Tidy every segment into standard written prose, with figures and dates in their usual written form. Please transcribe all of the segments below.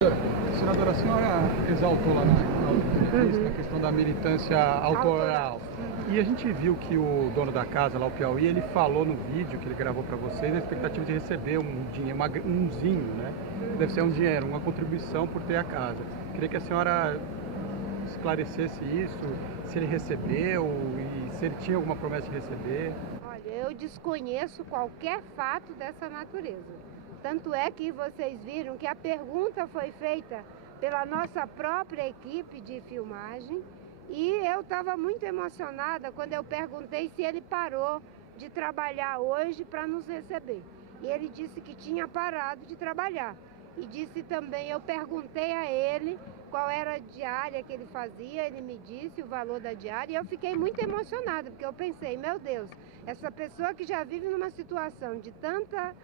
Senadora, a senhora exaltou lá na entrevista a questão da militância autoral. E a gente viu que o dono da casa, lá o Piauí, ele falou no vídeo que ele gravou para vocês na expectativa de receber um dinheiro, umzinho, né? Deve ser um dinheiro, uma contribuição por ter a casa. Queria que a senhora esclarecesse isso, se ele recebeu e se ele tinha alguma promessa de receber. Olha, eu desconheço qualquer fato dessa natureza. Tanto é que vocês viram que a pergunta foi feita pela nossa própria equipe de filmagem e eu estava muito emocionada quando eu perguntei se ele parou de trabalhar hoje para nos receber. E ele disse que tinha parado de trabalhar. E disse também, eu perguntei a ele qual era a diária que ele fazia, ele me disse o valor da diária e eu fiquei muito emocionada, porque eu pensei, meu Deus, essa pessoa que já vive numa situação de tanta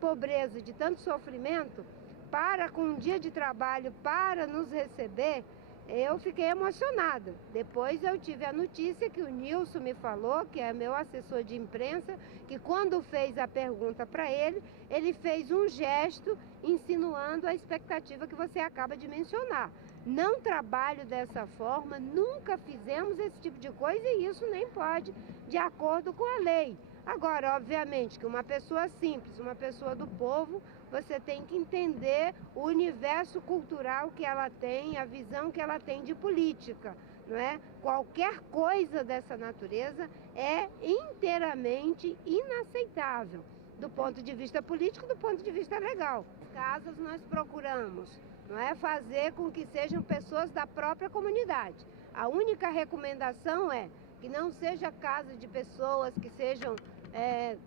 pobreza, de tanto sofrimento, para com um dia de trabalho, para nos receber, eu fiquei emocionada. Depois eu tive a notícia que o Nilson me falou, que é meu assessor de imprensa, que quando fez a pergunta para ele, ele fez um gesto insinuando a expectativa que você acaba de mencionar. Não trabalho dessa forma, nunca fizemos esse tipo de coisa e isso nem pode, de acordo com a lei. Agora, obviamente, que uma pessoa simples, uma pessoa do povo, você tem que entender o universo cultural que ela tem, a visão que ela tem de política, não é? Qualquer coisa dessa natureza é inteiramente inaceitável, do ponto de vista político, do ponto de vista legal. Casas nós procuramos, não é, fazer com que sejam pessoas da própria comunidade. A única recomendação é que não seja casa de pessoas que sejam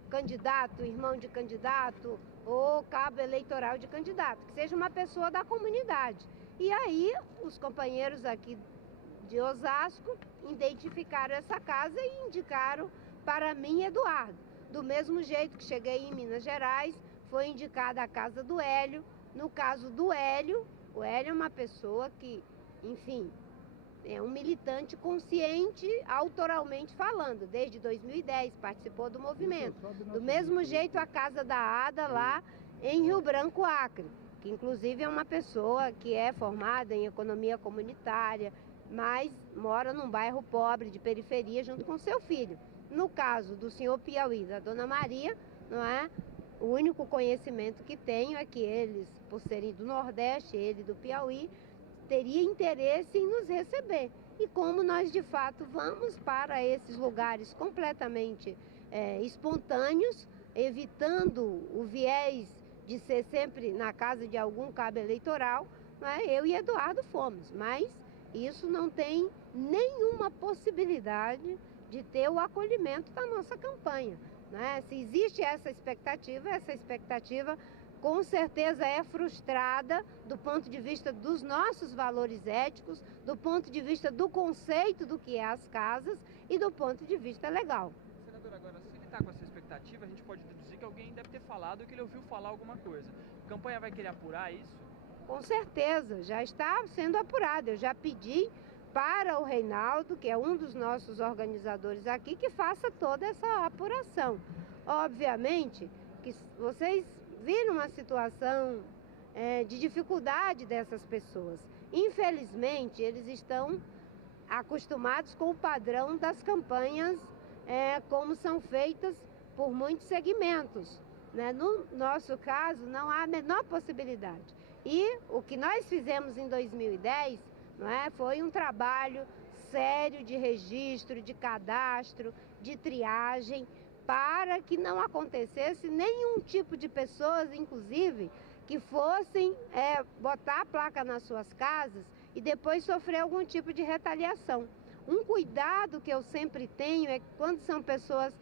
candidato, irmão de candidato ou cabo eleitoral de candidato, que seja uma pessoa da comunidade. E aí os companheiros aqui de Osasco identificaram essa casa e indicaram para mim, Eduardo. Do mesmo jeito que cheguei em Minas Gerais, foi indicada a casa do Hélio. No caso do Hélio, o Hélio é uma pessoa que, enfim, é um militante consciente, autoralmente falando. Desde 2010 participou do movimento. Do mesmo jeito a Casa da Ada lá em Rio Branco, Acre, que inclusive é uma pessoa que é formada em economia comunitária, mas mora num bairro pobre de periferia junto com seu filho. No caso do senhor Piauí, da dona Maria, não é? O único conhecimento que tenho é que eles, por serem do Nordeste, ele do Piauí, teria interesse em nos receber. E como nós de fato vamos para esses lugares completamente espontâneos, evitando o viés de ser sempre na casa de algum cabo eleitoral, né, eu e Eduardo fomos, mas isso não tem nenhuma possibilidade de ter o acolhimento da nossa campanha, né? Se existe essa expectativa com certeza é frustrada do ponto de vista dos nossos valores éticos, do ponto de vista do conceito do que é as casas e do ponto de vista legal. Senadora, agora, se ele está com essa expectativa, a gente pode deduzir que alguém deve ter falado que ele ouviu falar alguma coisa. A campanha vai querer apurar isso? Com certeza, já está sendo apurado. Eu já pedi para o Reinaldo, que é um dos nossos organizadores aqui, que faça toda essa apuração. Obviamente que vocês viram uma situação de dificuldade dessas pessoas. Infelizmente, eles estão acostumados com o padrão das campanhas como são feitas por muitos segmentos, né? No nosso caso, não há a menor possibilidade. E o que nós fizemos em 2010, não é, foi um trabalho sério de registro, de cadastro, de triagem, para que não acontecesse nenhum tipo de pessoas, inclusive, que fossem botar a placa nas suas casas e depois sofrer algum tipo de retaliação. Um cuidado que eu sempre tenho é que quando são pessoas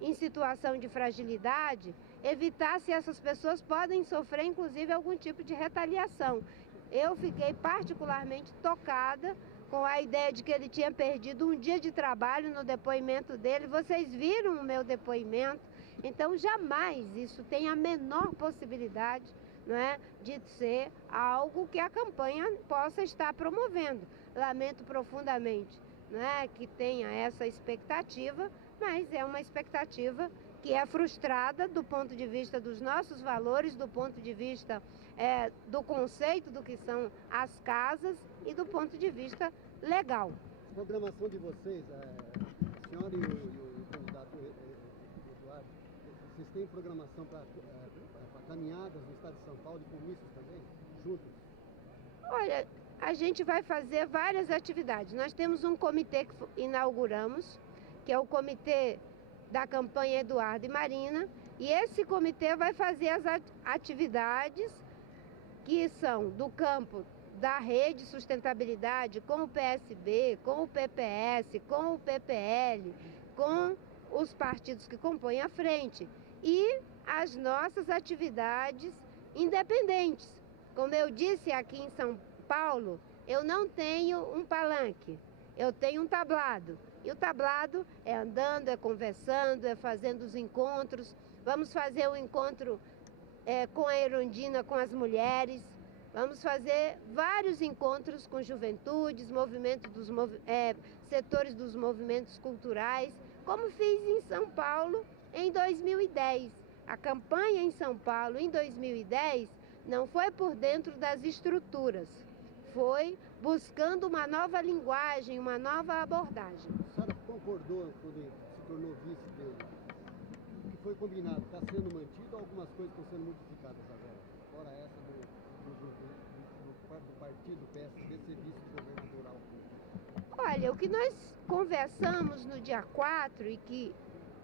em situação de fragilidade, evitar se essas pessoas podem sofrer, inclusive, algum tipo de retaliação. Eu fiquei particularmente tocada com a ideia de que ele tinha perdido um dia de trabalho no depoimento dele. Vocês viram o meu depoimento, então jamais isso tem a menor possibilidade, não é, de ser algo que a campanha possa estar promovendo. Lamento profundamente, não é, que tenha essa expectativa, mas é uma expectativa que é frustrada do ponto de vista dos nossos valores, do ponto de vista do conceito do que são as casas e do ponto de vista legal. A programação de vocês, a senhora e o candidato Eduardo, vocês têm programação para caminhadas no estado de São Paulo e comícios também, juntos? Olha, a gente vai fazer várias atividades. Nós temos um comitê que inauguramos, que é o comitê da campanha Eduardo e Marina, e esse comitê vai fazer as atividades que são do campo da rede sustentabilidade com o PSB, com o PPS, com o PPL, com os partidos que compõem a frente e as nossas atividades independentes. Como eu disse, aqui em São Paulo, eu não tenho um palanque, eu tenho um tablado. E o tablado é andando, é conversando, é fazendo os encontros. Vamos fazer o encontro com a Erundina, com as mulheres. Vamos fazer vários encontros com juventudes, setores dos movimentos culturais, como fiz em São Paulo em 2010. A campanha em São Paulo em 2010 não foi por dentro das estruturas, foi buscando uma nova linguagem, uma nova abordagem. A senhora concordou quando se tornou vice dele? O que foi combinado está sendo mantido ou algumas coisas estão sendo modificadas agora? Fora essa do partido PSB ser vice-governador Alckmin. Olha, o que nós conversamos no dia 4 e que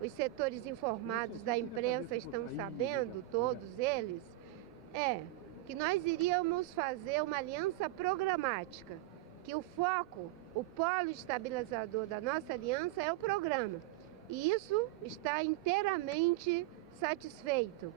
os setores informados da imprensa estão sabendo, todos eles, é que nós iríamos fazer uma aliança programática, que o foco, o polo estabilizador da nossa aliança é o programa. E isso está inteiramente satisfeito.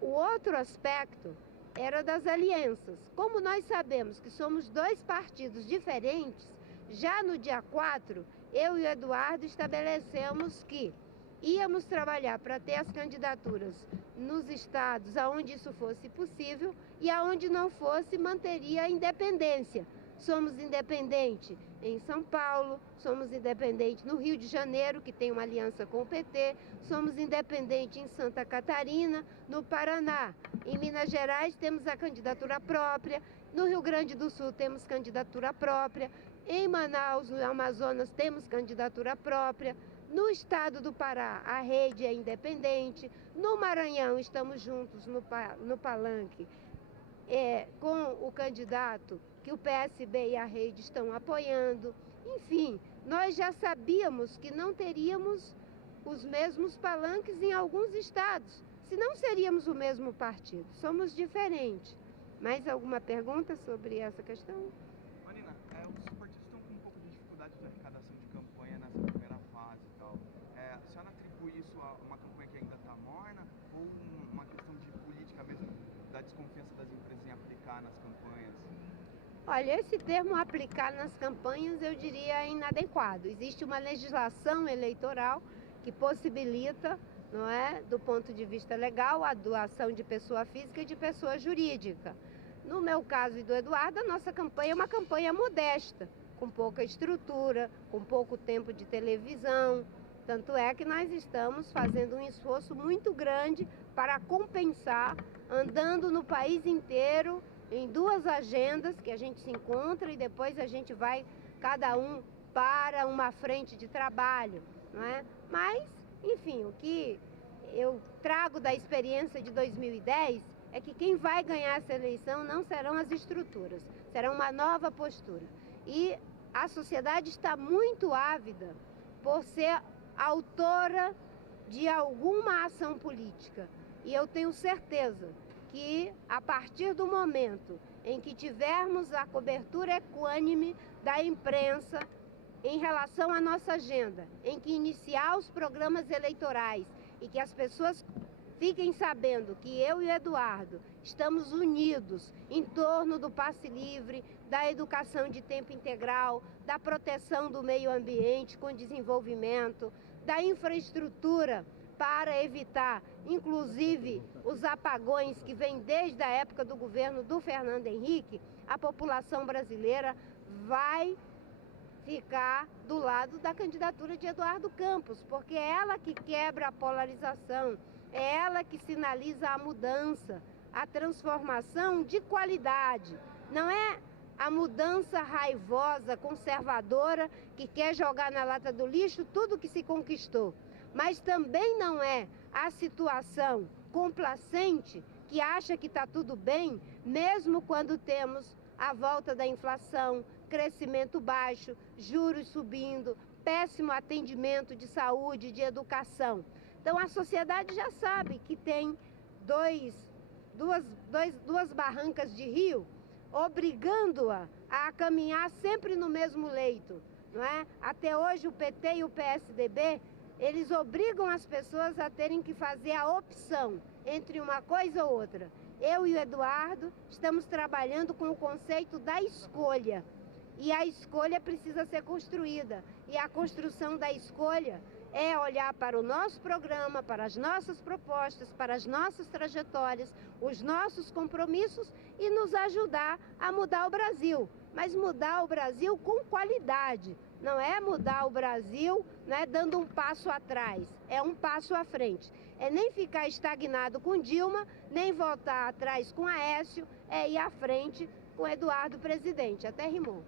O outro aspecto era das alianças. Como nós sabemos que somos dois partidos diferentes, já no dia 4, eu e o Eduardo estabelecemos que íamos trabalhar para ter as candidaturas nos estados aonde isso fosse possível e aonde não fosse, manteria a independência. Somos independentes em São Paulo, somos independentes no Rio de Janeiro, que tem uma aliança com o PT, somos independentes em Santa Catarina, no Paraná. Em Minas Gerais temos a candidatura própria, no Rio Grande do Sul temos candidatura própria, em Manaus, no Amazonas, temos candidatura própria, no estado do Pará a rede é independente, no Maranhão estamos juntos no palanque com o candidato que o PSB e a rede estão apoiando. Enfim, nós já sabíamos que não teríamos os mesmos palanques em alguns estados, senão seríamos o mesmo partido. Somos diferentes. Mais alguma pergunta sobre essa questão? Marina, os partidos estão com um pouco de dificuldade de arrecadação de campanha nessa primeira fase e tal. A senhora atribui isso a uma campanha que ainda está morna ou uma questão de política mesmo, da desconfiança das empresas em aplicar nas campanhas? Olha, esse termo aplicar nas campanhas eu diria inadequado. Existe uma legislação eleitoral que possibilita, não é, do ponto de vista legal, a doação de pessoa física e de pessoa jurídica. No meu caso e do Eduardo, a nossa campanha é uma campanha modesta, com pouca estrutura, com pouco tempo de televisão. Tanto é que nós estamos fazendo um esforço muito grande para compensar, andando no país inteiro, em duas agendas que a gente se encontra e depois a gente vai, cada um, para uma frente de trabalho, não é? Mas, enfim, o que eu trago da experiência de 2010 é que quem vai ganhar essa eleição não serão as estruturas, será uma nova postura. E a sociedade está muito ávida por ser autora de alguma ação política. E eu tenho certeza que a partir do momento em que tivermos a cobertura equânime da imprensa em relação à nossa agenda, em que iniciar os programas eleitorais e que as pessoas fiquem sabendo que eu e o Eduardo estamos unidos em torno do passe livre, da educação de tempo integral, da proteção do meio ambiente com desenvolvimento, da infraestrutura para evitar, inclusive, os apagões que vêm desde a época do governo do Fernando Henrique, a população brasileira vai ficar do lado da candidatura de Eduardo Campos, porque é ela que quebra a polarização, é ela que sinaliza a mudança, a transformação de qualidade, não é a mudança raivosa, conservadora, que quer jogar na lata do lixo tudo que se conquistou. Mas também não é a situação complacente que acha que está tudo bem, mesmo quando temos a volta da inflação, crescimento baixo, juros subindo, péssimo atendimento de saúde, de educação. Então a sociedade já sabe que tem duas barrancas de rio, obrigando-a a caminhar sempre no mesmo leito, não é? Até hoje o PT e o PSDB, eles obrigam as pessoas a terem que fazer a opção entre uma coisa ou outra. Eu e o Eduardo estamos trabalhando com o conceito da escolha. E a escolha precisa ser construída. E a construção da escolha é olhar para o nosso programa, para as nossas propostas, para as nossas trajetórias, os nossos compromissos e nos ajudar a mudar o Brasil. Mas mudar o Brasil com qualidade. Não é mudar o Brasil, né, dando um passo atrás, é um passo à frente. É nem ficar estagnado com Dilma, nem voltar atrás com Aécio, é ir à frente com Eduardo presidente. Até rimou.